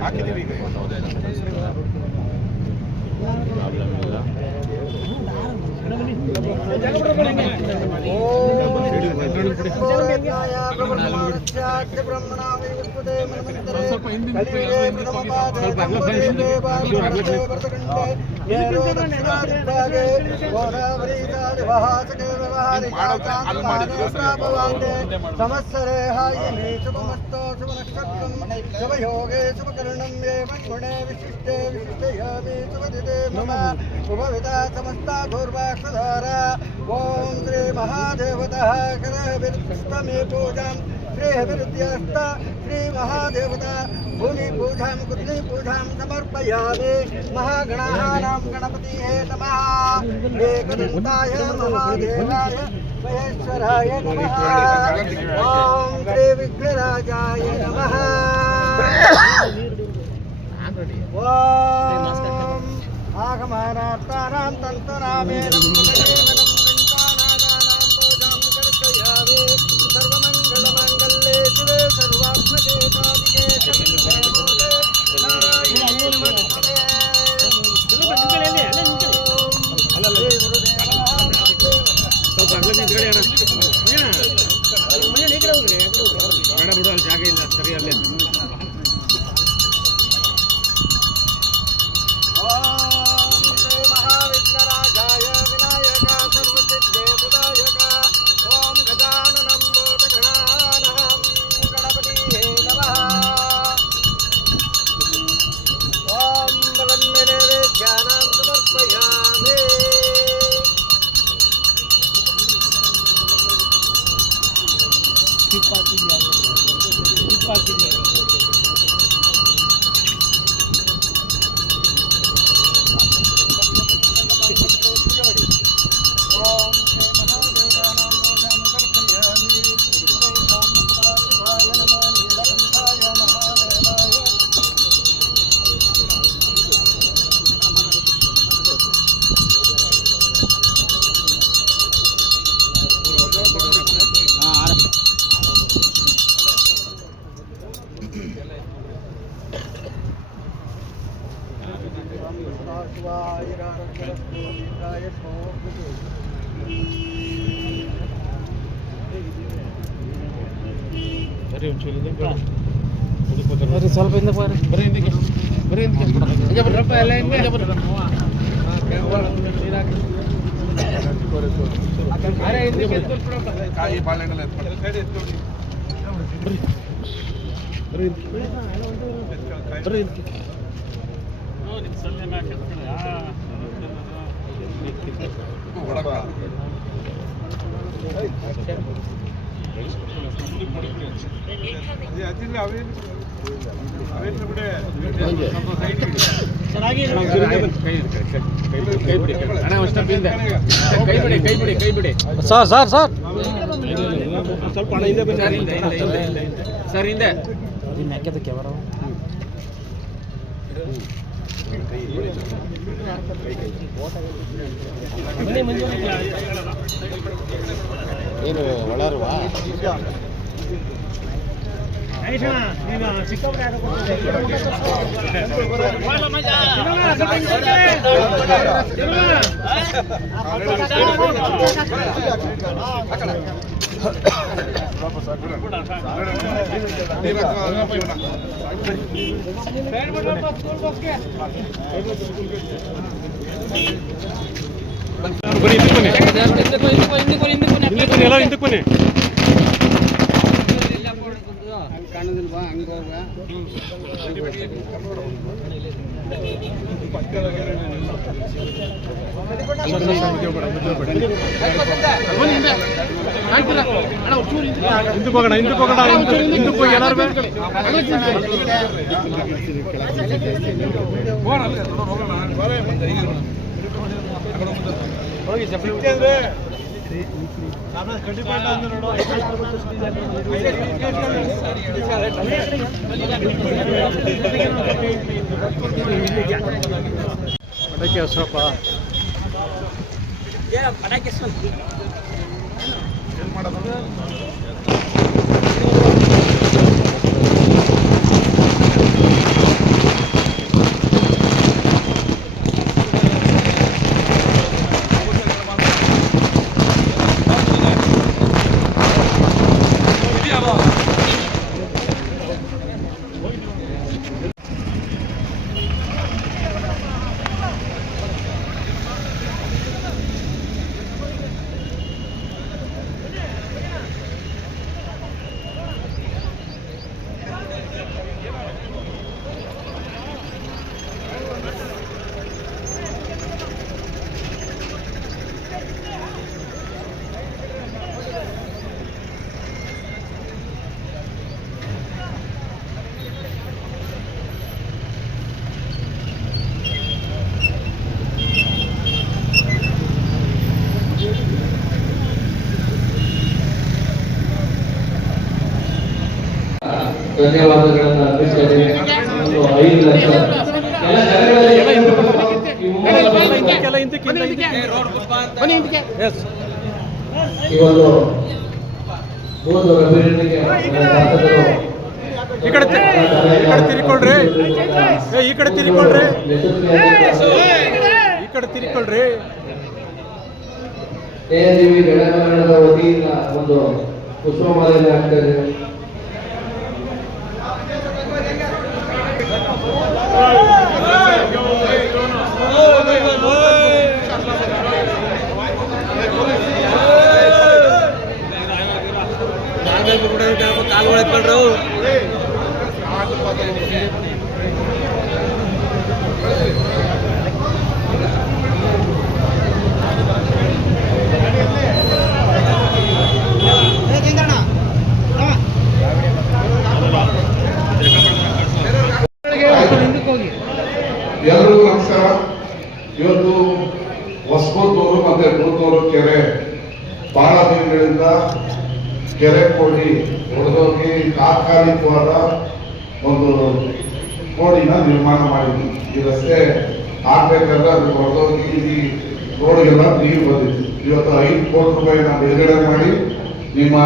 ಹಾಕಿದ್ದೀವಿ ಈಗ ಸಂವತ್ಸರೇ ಹಾಯಿನಿ ಶುಭಮಸ್ತೋ ಶುಭ ನಕ್ಷತ್ರಂ ಶುಭಯೋಗೇ ಶುಭಕರ್ಣಂ ಗುಣೇ ವಿಶಿಷ್ಟೇ ವಿಶಿಷ್ಟಯಾಮಿ ಶುಭದಿದೆ ಮಮ ಶುಭವಿದ ಸಮಸ್ತ ಘೋರ್ವಾಕ್ಷಧಾರ ಓಂ ಶ್ರೀ ಮಹಾದೇವತಃ ಕರಭಿರ್ಪುಷ್ಟಮೇ ಪೂಜಾಂ ಶ್ರೀಹಭಿರುದ್ಯಸ್ತ ಶ್ರೀ ಮಹಾದೇವತಾ ಭೂಮಿ ಪೂಜಾಂ ಕುರ್ಲಿ ಪೂಜಾಂ ಸಮರ್ಪಯಾಮಿ ಮಹಾಗಣಾನಾಂ ಗಣಪತಿಯೇ ನಮಃ ಏಕದಂತಾಯ ಮಹಾದೇವಾಯ ಮಹೇಶ್ವರಾಯ ನಮಃ ಓಂ ಶ್ರೀ ವಿಘ್ನರಾಜಾಯ ನಮಃ ಓಂ ಆಗಮನಾರ್ಥಾನಾಂ ತಂತುನಾಮೇನಂ ಪುನರೇವನಂ ಗಂಟಾನಾದಾನಾಂ ಪೂಜಾಂ ಕರ್ಷಯಾಮಿ ಸರ್ವಮಂಗಳಮಾಂಗಲ್ಯೆ ಶಿವೆ ಸರ್ವಾತ್ಮಕೆ ಸಾಧಿಕೆ ಶರಣ್ಯೇ ಗೋದೆ ನಾರಾಯಣಿ ನಮೋಸ್ತುತೇ ಜಾಗ ಇಲ್ಲ ಸರಿ ಅಲ್ಲೇ ಸ್ವಲ್ಪ ಹಿಂದೆ ಬರೀ ಹಿಂದಕ್ಕೆ ಎಲ್ಲ ಹಿಂದೆ ಕಾಯಿ ಬಾಳೆಹಣ್ಣೆಲ್ಲ ಅದಿಲ್ಲ ಅವೇನು ಬಿಡೆ ಕೈ ಬಿಡಿ ಸರ್ ಸ್ವಲ್ಪ ಹಣ ಹಿಂದೆ ಸರ್ ಹಿಂದೆ ಮ್ಯಾಕೆದಕ್ಕೆ ಅವರ ಏನು ಒಳರುವ ಹಿಂದಕ್ಕೆ ಕಾಣೋದಿಲ್ವಾ ಹಂಗ ಹಿಂದಕ್ಕೆ ಹೋಗಿ ಎಲ್ಲಾರು ಹೋಗಿ ಅದಕ್ಕೆ ಸ್ವಲ್ಪ ಧನ್ಯವಾದಗಳನ್ನು ಅರ್ಪಿಸ್ತೇನೆ. ಒಂದು 5 ಲಕ್ಷ ಎಲ್ಲ ಈ ಒಂದು ಬೂದು ಅಭಿವೃದ್ಧಿಗೆ ಶಾಸಕರು ಈ ಕಡೆ ತಿರ್ಕೊಳ್ರಿ, ಈ ಕಡೆ ತಿರ್ಕೊಳ್ರಿ, ಈ ಕಡೆ ತಿರ್ಕೊಳ್ರಿ. ದೇವಿ ಬೆಳಗಾವಿಯ ವತಿಯಿಂದ ಒಂದು ಪುಷ್ಪಮಾಲೆಯನ್ನು ಹಾಕ್ತಾರೆ. ಕಾಲು ಎತ್ಕೊಂಡ್ರು ಎಲ್ಲರಿಗೂ ನಮಸ್ಕಾರ. ಇವತ್ತು ಹೊಸಕೋಟೂರು ಮತ್ತೆ ನೂತೂರು ಕೆರೆ ಬಹಳ ದಿನಗಳಿಂದ ಕೆರೆ ಕೋಡಿ ಹೊಡೆದೋಗಿ ತಾತ್ಕಾಲಿಕವಾದ ಒಂದು ಕೋಡಿನ ನಿರ್ಮಾಣ ಮಾಡಿದ್ವಿ. ಈ ರಸ್ತೆ ಆಗ್ಬೇಕಾದ್ರೆ ಅದು ಹೊಡೆದೋಗಿ ಈ ರೋಡ್ಗೆಲ್ಲ ನೀರು ಬಂದಿತ್ತು. ಇವತ್ತು 5 ಕೋಟಿ ರೂಪಾಯಿನ ಬಿಡುಗಡೆ ಮಾಡಿ ನಿಮ್ಮ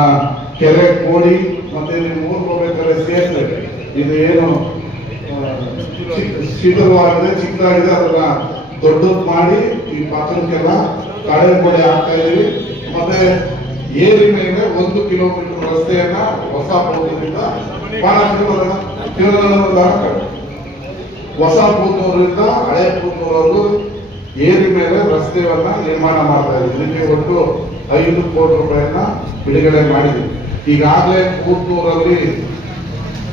ಕೆರೆ ಕೋಡಿ ಮತ್ತೆ ನೀವು ಊರ್ಕೋಬೇಕಾದ್ರೆ ಸೇರ್ತದೆ. ಇದು ಏನು ಶೀತಲವಾಗಿದೆ, ಚಿಕ್ಕದಾಗಿದೆ, ಅದನ್ನ ದೊಡ್ಡದು ಮಾಡಿ ಈ ಪಕ್ಕಕ್ಕೆಲ್ಲ ಕಳೆ ಕೋಡಿ ಹಾಕ್ತಾ ಇದೀವಿ. ಮತ್ತೆ ಏರಿ ಮೇಲೆ 1 ಕಿಲೋಮೀಟರ್ ರಸ್ತೆಯನ್ನ ಹೊಸ ಪೂತೂರಿಂದ ಹೊಸ ಪೂತೂರಿಂದ ಹಳೆ ಪೂತೂರಲ್ಲೂ ಏರಿ ಮೇಲೆ ರಸ್ತೆಯನ್ನ ನಿರ್ಮಾಣ ಮಾಡ್ತಾ ಇದ್ದೀವಿ. ಇದಕ್ಕೆ ಒಟ್ಟು 5 ಕೋಟಿ ರೂಪಾಯಿನ ಬಿಡುಗಡೆ ಮಾಡಿದ್ವಿ. ಈಗಾಗಲೇ ಪೂತೂರಲ್ಲಿ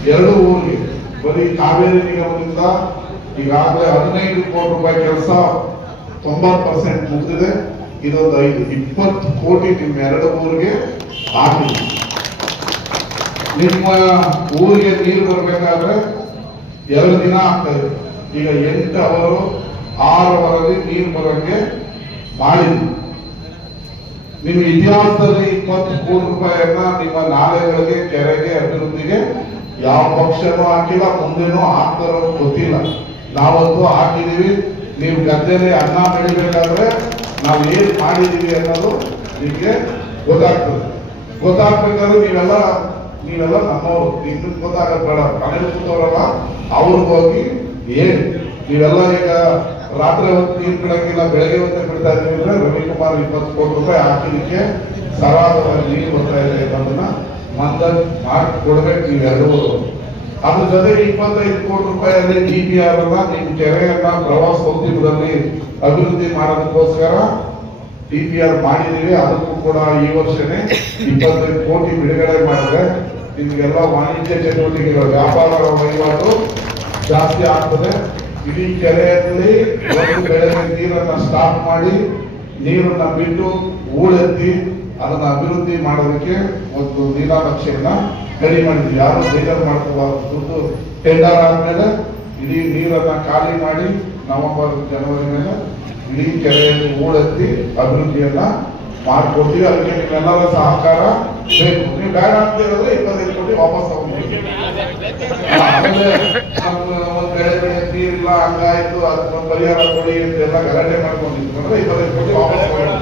2 ಊರಿಗೆ ಬರೀ ಕಾವೇರಿ ನಿಗಮದಿಂದ ಈಗಾಗಲೇ 15 ಕೋಟಿ ರೂಪಾಯಿ ಕೆಲಸ 90% ಮುಗಿದಿದೆ. ಇದೊಂದು 20 ಕೋಟಿ ನಿಮ್ಮ 2 ಊರಿಗೆ ಹಾಕಿದೆ. ನಿಮ್ಮ ಊರಿಗೆ ನೀರು ಬರಬೇಕಾದ್ರೆ 2 ದಿನ ಆಗ್ತದೆ. ಈಗ 8 ಅವರು 6 ಅವರಲ್ಲಿ ನೀರು ಬರೋಂಗೆ ಮಾಡಿದ್ವಿ. ನಿಮ್ಮ ಇತಿಹಾಸದಲ್ಲಿ 20 ಕೋಟಿ ರೂಪಾಯಿಯನ್ನ ನಿಮ್ಮ ನಾಲೆಗಳಿಗೆ, ಕೆರೆಗೆ, ಅಭಿವೃದ್ಧಿಗೆ ಯಾವ ಪಕ್ಷನೂ ಹಾಕಿಲ್ಲ, ಮುಂದೇನೂ ಹಾಕ್ತಾರೋ ಗೊತ್ತಿಲ್ಲ. ನಾವಂತೂ ಹಾಕಿದೀವಿ. ನೀವು ಗದ್ದೆಯಲ್ಲಿ ಅನ್ನ ಬೆಳಿಬೇಕಾದ್ರೆ ನಾವು ಏನ್ ಮಾಡಿದೀವಿ ಅನ್ನೋದು ನಿಮಗೆ ಗೊತ್ತಾಗ್ತದೆ. ಗೊತ್ತಾಗ್ಬೇಕಾದ್ರೆ ನೀವೆಲ್ಲ ನಮ್ಮವರು, ನಿಮ್ಗೆ ಗೊತ್ತಾಗದ್ ಬೇಡ. ಮನೇಲಿ ಕೂತವರಲ್ಲ ಅವ್ರಿಗೆ ಹೋಗಿ ಏನ್ ನೀವೆಲ್ಲ ಈಗ ರಾತ್ರಿ ಹೊತ್ತು ನೀರು ಬಿಡಂಗಿಲ್ಲ, ಬೆಳಗ್ಗೆ ಹೊತ್ತೆ ಬಿಡ್ತಾ ಇದೀವಿ ಅಂದ್ರೆ ರವಿಕುಮಾರ್ 20 ಕೋಟಿ ರೂಪಾಯಿ ಹಾಕಿದಕ್ಕೆ ಸರಾಗವಾಗಿ ನೀರು ಬರ್ತಾ ಇದೆ ಅನ್ನೋದನ್ನ ಮಂದನ್ ಮಾಡಿ ಕೊಡ್ಬೇಕು ನೀವೆಲ್ಲರೂ. ಅದ್ರ ಜೊತೆ 25 ಕೋಟಿ ರೂಪಾಯಿಯಲ್ಲಿ DPR ಅನ್ನ ನಿಮ್ಮ ಕೆರೆಯನ್ನ ಪ್ರವಾಸೋದ್ಯಮದಲ್ಲಿ ಅಭಿವೃದ್ಧಿ ಮಾಡೋದಕ್ಕೋಸ್ಕರ DPR ಮಾಡಿದೀವಿ. ಅದಕ್ಕೂ ಕೂಡ ಈ ವರ್ಷನೇ 25 ಕೋಟಿ ಬಿಡುಗಡೆ ಮಾಡಿದ್ರೆ ನಿಮ್ಗೆಲ್ಲ ವಾಣಿಜ್ಯ ಚಟುವಟಿಕೆಗಳು, ವ್ಯಾಪಾರ ವಹಿವಾಟು ಜಾಸ್ತಿ ಆಗ್ತದೆ. ಇಡೀ ಕೆರೆಯಲ್ಲಿ ಒಂದು ಬೆಳೆಗೆ ನೀರನ್ನ ಸ್ಟಾಪ್ ಮಾಡಿ ನೀರನ್ನ ಬಿಟ್ಟು ಹೂಳೆತ್ತಿ ಅದನ್ನ ಅಭಿವೃದ್ಧಿ ಮಾಡೋದಕ್ಕೆ ಒಂದು ನೀಲಾನಕ್ಷೆಯನ್ನ ರೆಡಿ ಮಾಡಿದ್ವಿ. ಯಾರು ಬೇಜಾರು ಮಾಡ್ಕೋಬಾರ್ದು. ದುಡ್ಡು ಟೆಂಡರ್ ಆದ್ಮೇಲೆ ಇಡೀ ನೀರನ್ನ ಖಾಲಿ ಮಾಡಿ ನವೆಂಬರ್ ಜನವರಿ ಮೇಲೆ ಇಡೀ ಕೆರೆಯಲ್ಲಿ ಹೂಳೆತ್ತಿ ಅಭಿವೃದ್ಧಿಯನ್ನ ಮಾಡ್ಕೊಡ್ತೀವಿ. ಅದಕ್ಕೆ ನಿಮ್ಮೆಲ್ಲರ ಸಹಕಾರ ಬೇಕು. ನೀವು ಬೇಡ ಅಂತ ಹೇಳಿದ್ರೆ 25 ಕೋಟಿ ವಾಪಸ್ ತಗೊಂಡ್ಬಿಡಿ. ಆಮೇಲೆ ಒಂದ್ ಬೆಳೆ ನೀರಿಲ್ಲ ಹಂಗಾಯ್ತು ಅದಕ್ಕೆ ಪರಿಹಾರ ಕೊಡಿ ಅಂತೆಲ್ಲ ಗಲಾಟೆ ಮಾಡ್ಕೊಂಡಿದ್ಕೊಂಡ್ರೆ 25 ಕೋಟಿ ವಾಪಸ್ ತಗೊಂಡು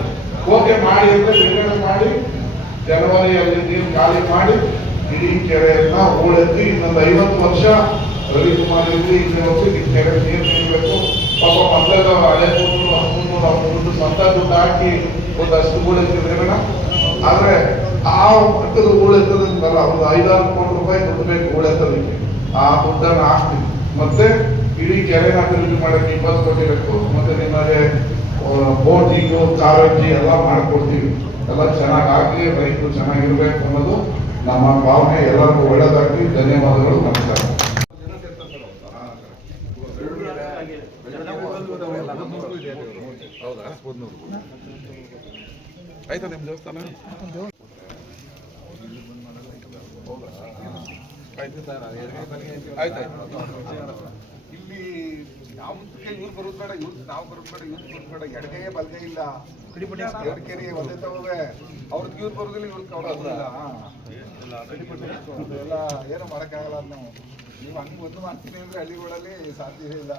ಓಕೆ ಮಾಡಿ ಅಂದ್ರೆ ಬಿಡುಗಡೆ ಮಾಡಿ ಜನವರಿಯಲ್ಲಿ ನೀರು ಖಾಲಿ ಮಾಡಿ ಇಡೀ ಕೆರೆಯನ್ನ ಹೂಳೆತ್ತಿ ಇನ್ನೊಂದು 50 ವರ್ಷ ರವಿಕುಮಾರ್ ಇರಲಿ ಇನ್ನೇ ವರ್ಷ ಈ ಕೆರೆ ನೀರು ನಿಲ್ಬೇಕು. ಪಾಪ ಮೊದಲೆಲ್ಲ ಹಳೆ ದುಡ್ಡು ಸ್ವಂತ ದುಡ್ಡು ಹಾಕಿ ಒಂದಷ್ಟು ಹೂಳೆತ್ತಿದ್ರೇನ. ಆದ್ರೆ ಆ ಮಟ್ಟದ ಹೂಳೆತ್ತದಲ್ಲ, ಒಂದು 5-6 ಕೋಟಿ ರೂಪಾಯಿ ದುಡ್ಡು ಬೇಕು ಹೂಳೆತ್ತೋದಕ್ಕೆ. ಆ ದುಡ್ಡನ್ನು ಹಾಕ್ತೀವಿ. ಮತ್ತೆ ಇಡೀ ಕೆರೆನ ಅಭಿವೃದ್ಧಿ ಮಾಡಕ್ಕೆ 20 ಕೋಟಿ ಬೇಕು. ಮತ್ತೆ ನಿಮಗೆ ಬೋಟಿಂಗು ಕಾರಂಜಿ ಎಲ್ಲ ಮಾಡ್ಕೊಡ್ತೀವಿ. ಎಲ್ಲ ಚೆನ್ನಾಗಿ ರೈತರು ಚೆನ್ನಾಗಿರ್ಬೇಕು ಅನ್ನೋದು ನಮ್ಮ ಭಾವನೆ. ಎಲ್ಲರಿಗೂ ಒಳ್ಳೆದಾಗ್ಲಿ. ಧನ್ಯವಾದಗಳು. ನಮಸ್ಕಾರ. ಆಯ್ತಾ ನಿಮ್ಮ ದೇವಸ್ಥಾನ? ಇಲ್ಲಿ ಯಾವುದಕ್ಕೆ ಇವ್ರು ಬರೋದು ಬೇಡ, ಇವ್ರು ನಾವು ಬರೋದು ಬೇಡ, ಇವ್ರು ಬರೋದು ಬೇಡ. ಎಡಗೈಯೇ ಬಲಗೈ ಇಲ್ಲ. ಎರಡು ಕೆರೆ ಒಂದೇ ತಗೋವೆ. ಅವ್ರಿಗೆ ಇವ್ರು ಬರೋದಿಲ್ಲ, ಇವ್ರಿಗೆ ಕೊಡೋದಿಲ್ಲ. ಎಲ್ಲ ಏನು ಮಾಡೋಕ್ಕಾಗಲ್ಲ. ನಾವು ನೀವು ಹಂಗೆ ಒಂದು ಮಾಡ್ತೀನಿ ಅಂದ್ರೆ ಹಳ್ಳಿಗಳಲ್ಲಿ ಸಾಧ್ಯವೇ ಇಲ್ಲ.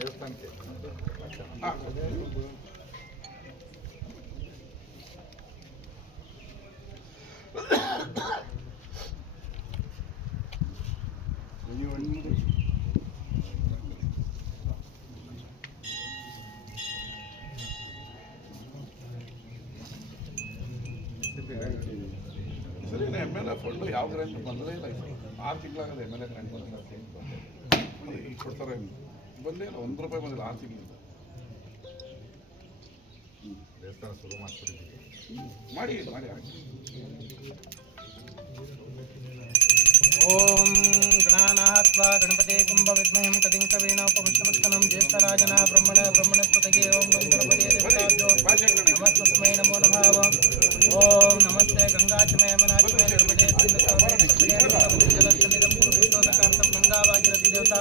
ದೇವಸ್ಥಾನಕ್ಕೆ ಸರಿ, MLA ಫಂಡು ಯಾವ ಗ್ರಾಂಟ್ ಬಂದರೆ ಇಲ್ಲ. 6 ತಿಂಗಳಾಗದೆ MLA ಗ್ರಾಂಟ್ ಬಂದಿಲ್ಲ. ಈಗ ಕೊಡ್ತಾರೆ ಬಂದೇ ಇಲ್ಲ. 1 ರೂಪಾಯಿ ಬಂದಿಲ್ಲ 6 ತಿಂಗಳಿಂದ. ದೇವಸ್ಥಾನ ಶುರು ಮಾಡ್ಕೊಟ್ಟಿದ್ದೀವಿ. ಮಾಡಿ ಮಾಡಿ ಹಾಕಿ. ಓಂ ಗಣಾನಾತ್ವಾ ಗಣಪತಿ ಕುಂಭ ವಿದ್ಮಹಂ ಕದಿಂ ಕವೀನ ಉಪವಿಷ್ಟವಸ್ತನಂ ಜ್ಯೇಷ್ಠರಾಜನ ಬ್ರಹ್ಮಣಸ್ಪತಗೆ ಓಂ ಗಣಪತಿ ದೇವತಾಭ್ಯೋ ನಮಸ್ತಸ್ಮೈ ನಮೋ ನಮಃ. ಓಂ ನಮಸ್ತೆ ಗಂಗಾಚಮೇ ಮನಾಚಮೇ ಗಣಪತಿ ಜಲಸ್ಥಲಿದಂ ಗುರುವಿಷ್ಟೋದಕಾರ್ಥಂ ಗಂಗಾಭಾಗೀರಥಿ ದೇವತಾ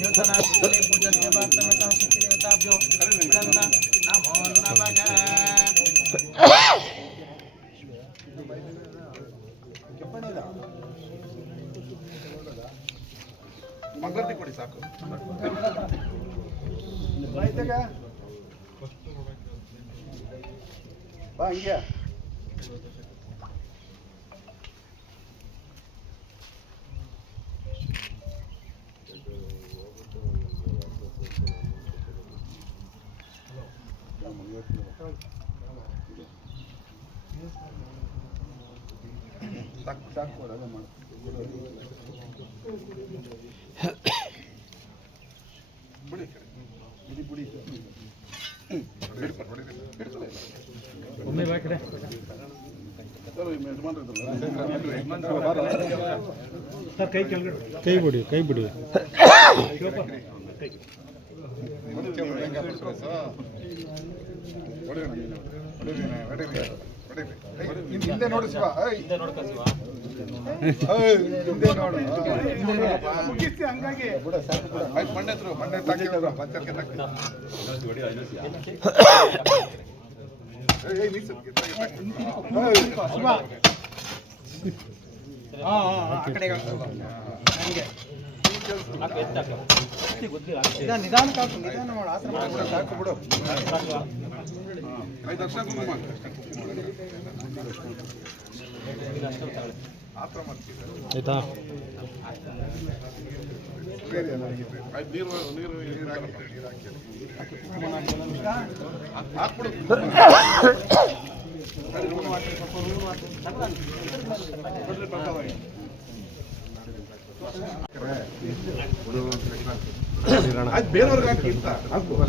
ನ್ಯೂತನಾಸ್ತಲೆ ಪೂಜನೆ ವಾರ್ತಮಿತಾ ಶಕ್ತಿ ದೇವತಾಭ್ಯೋ ನಮೋ ನಮಃ. ಮಂಗಳಾರತಿ ಕೊಡಿ ಸಾಕು. ಬಾ ಹಿಂಗೆ ಸಾಕು ಸಾಕು ಅದ ಮಾಡಿ. ಬಿಡಿ ಬಿಡಿ ಒಮ್ಮೆ ಬಾ ಕಡೆ ಸರ್ ಕೈ ಕೆಳಗಡೆ ಕೈ ಬಿಡಿ ಕೈ ಬಿಡಿ. ಹಿಂದೆ ನೋಡು ಶಿವ, ಹಿಂದೆ ನೋಡು. ಹಂಗಾಗಿ ಮಂಡ್ಯ ತಾಕಿದ್ರು ನಿಧಾನ ಸಾಕು ಬಿಡು. 5 ವರ್ಷ ಕುಂಕುಮ ಆಯ್ತಾ? ನೀರು ಹಾಕ್ಬಿಡು. ಅದು ಬೇರೆಯವ್ರಿಗೆ ಹಾಕಿ ಅಂತ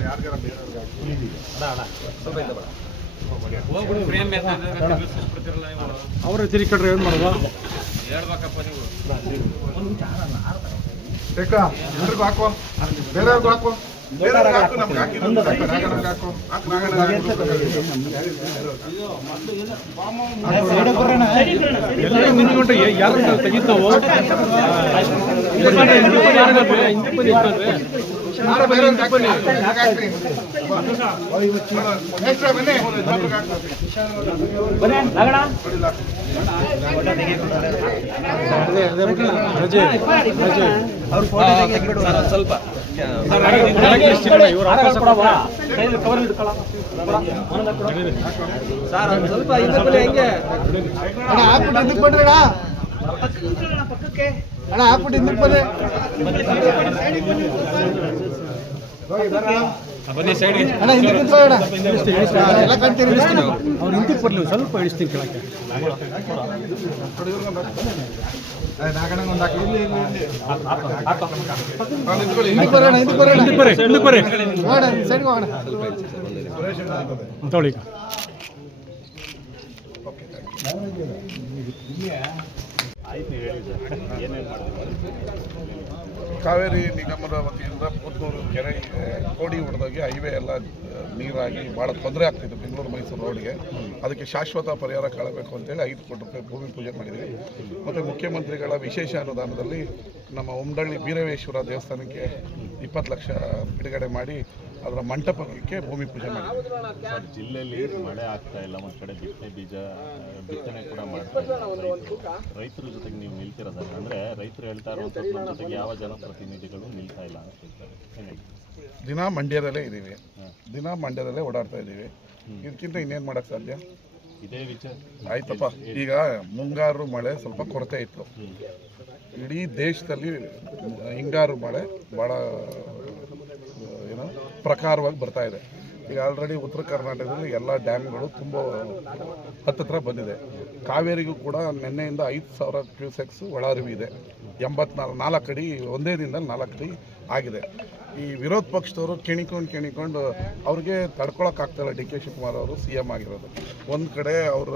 ಯಾರಿಗಾರ ಬೇರೆಯವ್ರಿಗೆ ಅವ್ರ ತಿರ್ಕೊಂಡ್ರೆ ಏನು ಮಾಡೋದು? ಬೇಕಾ ಎಲ್ರಿಗೂ ಹಾಕೋ, ಬೇರೆಯವ್ರಿಗೂ ಹಾಕೋ, ಬೇರೆಯವ್ರಿಗೆ ಹಾಕು, ನಮ್ಗೆ ಹಾಕಿದ್ದು ನಾಗನವ್ರಿಗೆ ಹಾಕು, ಎಲ್ಲರೂ ನಿಂತ್ಕೊಂಡ್ರೆ ಯಾರು ತೆಗಿತಾವು? ಸ್ವಲ್ಪ ಸರ್ ಒಂದು ಸ್ವಲ್ಪ ಹಿಂದೆ ಹೆಂಗೆ ಬನ್ನಿ ಸೈಡ್ಗೆ ಅವ್ರು ಹಿಂದಕ್ಕೆ ಬರ್ಲಿ ಸ್ವಲ್ಪ ಇಳಿಸ್ತೀನಿ ಕೆಳಕ್ಕೆ ತೊಳಿ ಕಾವೇರಿ ನಿಗಮದ ವತಿಯಿಂದ ಪುತ್ತೂರು ಕೆರೆ ಕೋಡಿ ಹೊಡೆದಾಗಿ ಹೈವೇ ಎಲ್ಲ ನೀರಾಗಿ ಭಾಳ ತೊಂದರೆ ಆಗ್ತಿತ್ತು ಬೆಂಗಳೂರು ಮೈಸೂರು ರೋಡ್ಗೆ. ಅದಕ್ಕೆ ಶಾಶ್ವತ ಪರಿಹಾರ ಕಾಣಬೇಕು ಅಂತೇಳಿ 5 ಕೋಟಿ ರೂಪಾಯಿ ಭೂಮಿ ಪೂಜೆ ಮಾಡಿದ್ವಿ. ಮತ್ತು ಮುಖ್ಯಮಂತ್ರಿಗಳ ವಿಶೇಷ ಅನುದಾನದಲ್ಲಿ ನಮ್ಮ ಉಮ್ಡಳ್ಳಿ ಬೀರವೇಶ್ವರ ದೇವಸ್ಥಾನಕ್ಕೆ 20 ಲಕ್ಷ ಬಿಡುಗಡೆ ಮಾಡಿ ಅದರ ಮಂಟಪಕ್ಕೆ ಭೂಮಿ ಪೂಜೆ ಮಾಡಿದ್ವಿ. ಜಿಲ್ಲೆಯಲ್ಲಿ ಮಳೆ ಆಗ್ತಾ ಇಲ್ಲ, ಒಂದು ಕಡೆ ಬಿತ್ತನೆ ಕೂಡ ಮಾಡ್ತಾ ಇಲ್ಲ. ರೈತರ ಜೊತೆಗೆ ನೀವು ನಿಲ್ತಿರೋದ ಅಂದರೆ ರೈತರು ಹೇಳ್ತಾ ಇರುವಂಥದ್ದು ನಮ್ಮ ಜೊತೆಗೆ ಯಾವ ಜನಪ್ರತಿನಿಧಿಗಳು ನಿಲ್ತಾ ಇಲ್ಲ ಅಂತ ಹೇಳ್ತಾರೆ. ದಿನ ಮಂಡ್ಯದಲ್ಲೇ ಇದ್ದೀವಿ, ದಿನ ಮಂಡ್ಯದಲ್ಲೇ ಓಡಾಡ್ತಾ ಇದ್ದೀವಿ. ಇದಕ್ಕಿಂತ ಇನ್ನೇನು ಮಾಡೋಕ್ಕೆ ಸಾಧ್ಯ? ಇದೇ ವಿಚಾರ ಆಯ್ತಪ್ಪ. ಈಗ ಮುಂಗಾರು ಮಳೆ ಸ್ವಲ್ಪ ಕೊರತೆ ಇತ್ತು. ಇಡೀ ದೇಶದಲ್ಲಿ ಹಿಂಗಾರು ಮಳೆ ಭಾಳ ಪ್ರಕಾರವಾಗಿ ಬರ್ತಾ ಇದೆ. ಈಗ ಆಲ್ರೆಡಿ ಉತ್ತರ ಕರ್ನಾಟಕದಲ್ಲಿ ಎಲ್ಲ ಡ್ಯಾಮ್ಗಳು ತುಂಬ ಹತ್ತತ್ರ ಬಂದಿದೆ. ಕಾವೇರಿಗೂ ಕೂಡ ನಿನ್ನೆಯಿಂದ 5,000 ಕ್ಯೂಸೆಕ್ಸ್ ಒಳಹರಿವಿದೆ. 84 ಅಡಿ ಒಂದೇ ದಿನದಲ್ಲಿ 4 ಅಡಿ ಆಗಿದೆ. ಈ ವಿರೋಧ ಪಕ್ಷದವರು ಕೆಣಿಕೊಂಡು ಅವ್ರಿಗೆ ತಡ್ಕೊಳಕ್ಕಾಗ್ತಾಯಿಲ್ಲ. ಡಿ ಕೆ ಶಿವಕುಮಾರ್ ಅವರು CM ಆಗಿರೋದು. ಒಂದು ಕಡೆ ಅವರು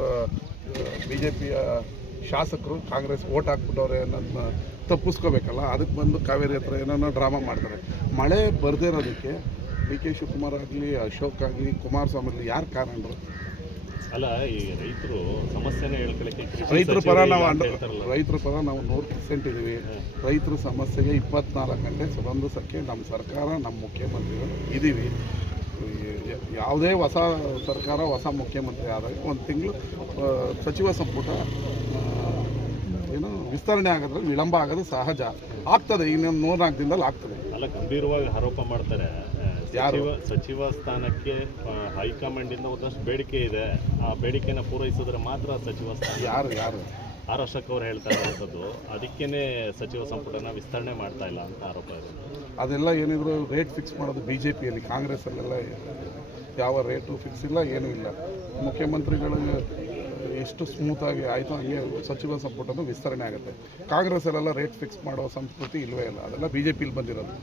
BJPಯ ಶಾಸಕರು ಕಾಂಗ್ರೆಸ್ ಓಟ್ ಹಾಕ್ಬಿಟ್ಟವ್ರೆ ಅನ್ನೋದನ್ನ ತಪ್ಪಿಸ್ಕೋಬೇಕಲ್ಲ, ಅದಕ್ಕೆ ಬಂದು ಕಾವೇರಿ ಹತ್ರ ಏನೋ ಡ್ರಾಮಾ ಮಾಡ್ತಾರೆ. ಮಳೆ ಬರದೇ ಇರೋದಕ್ಕೆ ಡಿ ಕೆ ಶಿವಕುಮಾರ್ ಆಗಲಿ, ಅಶೋಕ್ ಆಗಲಿ, ಕುಮಾರಸ್ವಾಮಿ ಆಗಲಿ ಯಾರು ಕಾರಣರು? ಅಲ್ಲ, ಈ ರೈತರು ಸಮಸ್ಯೆನೇ ಹೇಳ್ಕೊಳ್ಳೋಕ್ಕೆ ರೈತರ ಪರ ನಾವು 100% ಇದ್ದೀವಿ. ರೈತರ ಸಮಸ್ಯೆಗೆ 24 ಗಂಟೆ ಸ್ಪಂದಿಸೋಕ್ಕೆ ನಮ್ಮ ಸರ್ಕಾರ, ನಮ್ಮ ಮುಖ್ಯಮಂತ್ರಿಗಳು ಇದ್ದೀವಿ. ಯಾವುದೇ ಹೊಸ ಸರ್ಕಾರ, ಹೊಸ ಮುಖ್ಯಮಂತ್ರಿ ಆದಾಗ 1 ತಿಂಗಳು ಸಚಿವ ಸಂಪುಟ ವಿಸ್ತರಣೆ ಆಗೋದ್ರಲ್ಲಿ ವಿಳಂಬ ಆಗೋದು ಸಹಜ. ಆಗ್ತದೆ, ಇನ್ನೊಂದು 3-4 ದಿನದಲ್ಲಿ ಆಗ್ತದೆ. ಅಲ್ಲ, ಗಂಭೀರವಾಗಿ ಆರೋಪ ಮಾಡ್ತಾರೆ. ಸಚಿವ ಸ್ಥಾನಕ್ಕೆ ಹೈಕಮಾಂಡಿಂದ ಒಂದಷ್ಟು ಬೇಡಿಕೆ ಇದೆ, ಆ ಬೇಡಿಕೆನ ಪೂರೈಸಿದ್ರೆ ಮಾತ್ರ ಸಚಿವ ಸ್ಥಾನ. ಯಾರು ಆರ್ ಅಶೋಕ್ ಅವರು ಹೇಳ್ತಾ ಇರೋಂಥದ್ದು, ಅದಕ್ಕೇನೆ ಸಚಿವ ಸಂಪುಟನ ವಿಸ್ತರಣೆ ಮಾಡ್ತಾ ಇಲ್ಲ ಅಂತ ಆರೋಪ ಇದೆ. ಅದೆಲ್ಲ ಏನಿದ್ರು ರೇಟ್ ಫಿಕ್ಸ್ ಮಾಡೋದು BJPಯಲ್ಲಿ, ಕಾಂಗ್ರೆಸ್ಸಲ್ಲೆಲ್ಲ ಯಾವ ರೇಟು ಫಿಕ್ಸ್ ಇಲ್ಲ, ಏನೂ ಇಲ್ಲ. ಮುಖ್ಯಮಂತ್ರಿಗಳಿಗೆ ಎಷ್ಟು ಸ್ಮೂತಾಗಿ ಆಯಿತು ಹಂಗೆ ಸಚಿವ ಸಂಪುಟದ ವಿಸ್ತರಣೆ ಆಗುತ್ತೆ. ಕಾಂಗ್ರೆಸ್ಸಲ್ಲೆಲ್ಲ ರೇಟ್ ಫಿಕ್ಸ್ ಮಾಡೋ ಸಂಸ್ಕೃತಿ ಇಲ್ಲವೇ ಇಲ್ಲ. ಅದೆಲ್ಲ BJPಯಲ್ಲಿ ಬಂದಿರೋದು.